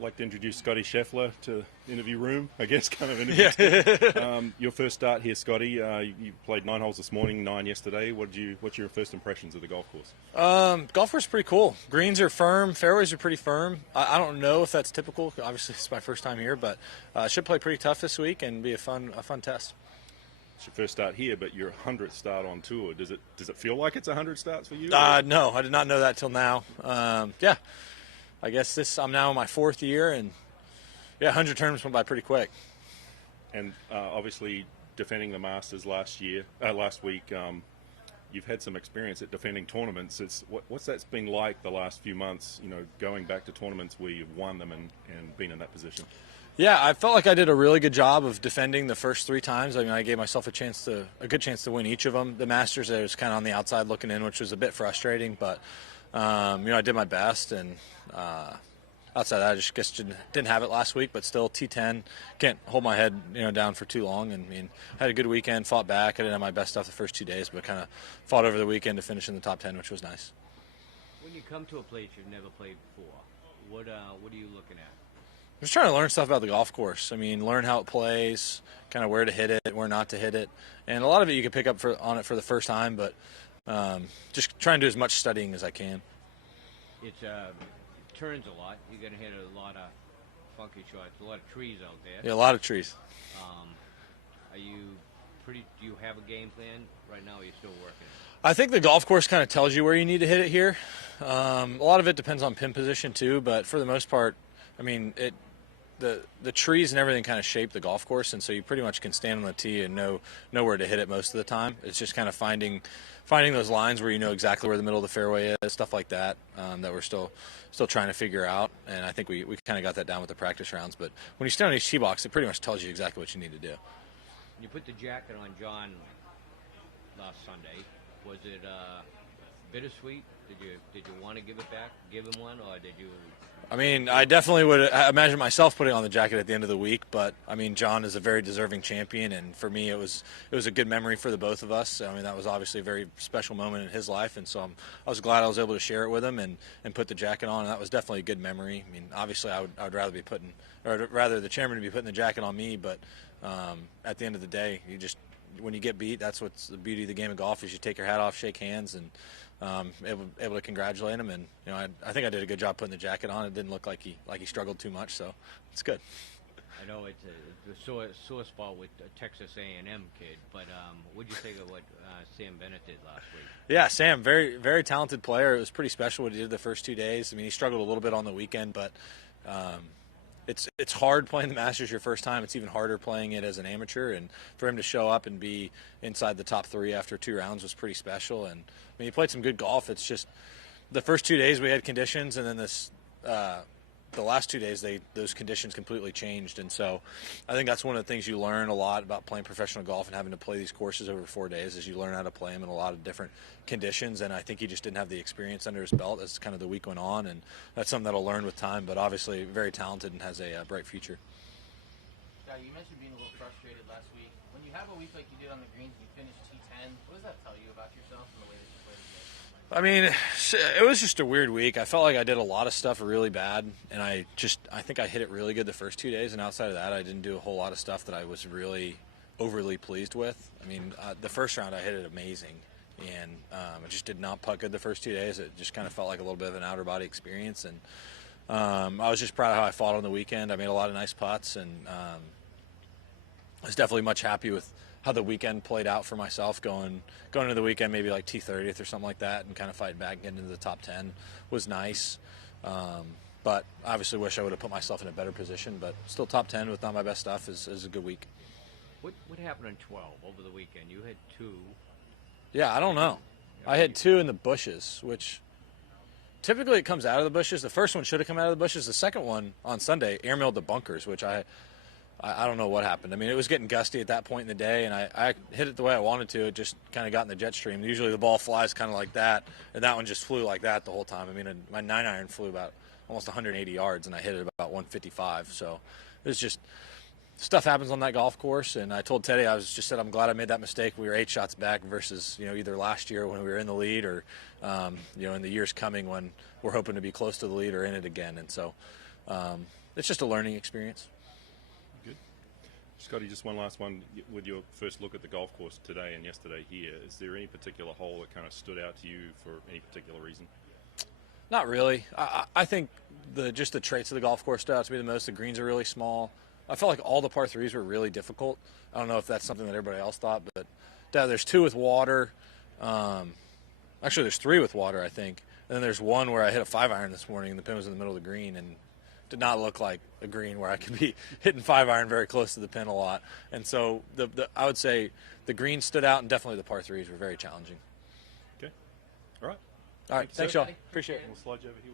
like to introduce Scottie Scheffler to the interview room, I guess, kind of interview. Yeah. Your first start here, Scottie. You played 9 holes this morning, 9 yesterday. What's your first impressions of the golf course? Golf course is pretty cool. Greens are firm, fairways are pretty firm. I don't know if that's typical. Obviously, it's my first time here, but should play pretty tough this week and be a fun test. It's your first start here, but your 100th start on tour. Does it feel like it's 100 starts for you? No, I did not know that till now. Yeah. I guess I'm now in my 4th year, and 100 tournaments went by pretty quick. And obviously, defending the Masters last week, you've had some experience at defending tournaments. What's that been like the last few months? You know, going back to tournaments where you've won them and been in that position. Yeah, I felt like I did a really good job of defending the first 3 times. I mean, I gave myself a good chance to win each of them. The Masters, I was kind of on the outside looking in, which was a bit frustrating, but I did my best, and outside that, I just guess didn't have it last week, but still T10. Can't hold my head down for too long. And I mean, had a good weekend, fought back. I didn't have my best stuff the first 2 days, but kind of fought over the weekend to finish in the top 10, which was nice. When you come to a place you've never played before, what are you looking at? I'm just trying to learn stuff about the golf course. I mean, learn how it plays, kind of where to hit it, where not to hit it, and a lot of it you can pick up on it for the first time, but just try and do as much studying as I can. It turns a lot. You're going to hit a lot of funky shots, a lot of trees out there. Yeah, a lot of trees. Do you have a game plan right now, or are you still working? I think the golf course kind of tells you where you need to hit it here. A lot of it depends on pin position too, but for the most part, I mean, the trees and everything kind of shape the golf course, and so you pretty much can stand on the tee and know where to hit it most of the time. It's just kind of finding those lines where you know exactly where the middle of the fairway is, stuff like that, that we're still trying to figure out. And I think we kind of got that down with the practice rounds. But when you stand on each tee box, it pretty much tells you exactly what you need to do. You put the jacket on John last Sunday. Was it bittersweet? Did you want to give it back, give him one, or did you? I mean, I definitely would imagine myself putting on the jacket at the end of the week, but I mean, John is a very deserving champion, and for me, it was a good memory for the both of us. I mean, that was obviously a very special moment in his life, and so I was glad I was able to share it with him and put the jacket on, and that was definitely a good memory. I mean, obviously, I would rather the chairman be putting the jacket on me, but at the end of the day, when you get beat, that's what's the beauty of the game of golf is you take your hat off, shake hands, and able to congratulate him. And I think I did a good job putting the jacket on. It didn't look like he struggled too much, so it's good. I know it's a sore spot with a Texas A&M kid, but what did you think of what Sam Bennett did last week? Yeah, Sam, very, very talented player. It was pretty special what he did the first 2 days. I mean, he struggled a little bit on the weekend, but it's hard playing the Masters your first time. It's even harder playing it as an amateur, and for him to show up and be inside the top 3 after 2 rounds was pretty special. And I mean, he played some good golf. It's just the first 2 days we had conditions, and then the last 2 days those conditions completely changed. And so I think that's one of the things you learn a lot about playing professional golf and having to play these courses over 4 days is you learn how to play them in a lot of different conditions. And I think he just didn't have the experience under his belt as kind of the week went on, and that's something that'll learn with time, but obviously very talented and has a bright future. Scott, you mentioned being a little frustrated last week. When you have a week like you did on the greens and you finish T10, what does that tell you about yourself and the way that you play the game? I mean, it was just a weird week. I felt like I did a lot of stuff really bad, and I think I hit it really good the first 2 days, and outside of that, I didn't do a whole lot of stuff that I was really overly pleased with. I mean, the first round I hit it amazing, and I just did not putt good the first 2 days. It just kind of felt like a little bit of an outer body experience, and I was just proud of how I fought on the weekend. I made a lot of nice putts, and I was definitely much happy with how the weekend played out for myself. Going into the weekend maybe like T30th or something like that, and kind of fighting back and getting into the top 10 was nice. But obviously wish I would have put myself in a better position, but still top 10 with not my best stuff is a good week. What happened on 12 over the weekend? You had 2. Yeah, I don't know. I had 2 in the bushes, which typically it comes out of the bushes. The first one should have come out of the bushes. The second one on Sunday airmailed the bunkers, which I don't know what happened. I mean, it was getting gusty at that point in the day, and I hit it the way I wanted to. It just kind of got in the jet stream. Usually the ball flies kind of like that, and that one just flew like that the whole time. I mean, my 9-iron flew about almost 180 yards, and I hit it about 155. So it was just stuff happens on that golf course, and I told Teddy, said I'm glad I made that mistake. We were 8 shots back versus either last year when we were in the lead or in the years coming when we're hoping to be close to the lead or in it again. And so it's just a learning experience. Good. Scotty, just one last one. With your first look at the golf course today and yesterday here, is there any particular hole that kind of stood out to you for any particular reason? Not really. I think just the traits of the golf course stood out to me the most. The greens are really small. I felt like all the par threes were really difficult. I don't know if that's something that everybody else thought, but there's 2 with water. Actually, there's 3 with water, I think. And then there's one where I hit a 5-iron this morning, and the pin was in the middle of the green, and did not look like a green where I could be hitting 5-iron very close to the pin a lot. And so I would say the greens stood out, and definitely the par threes were very challenging. Okay. All right. All right. Thanks, y'all. Appreciate it. We'll slide you over here.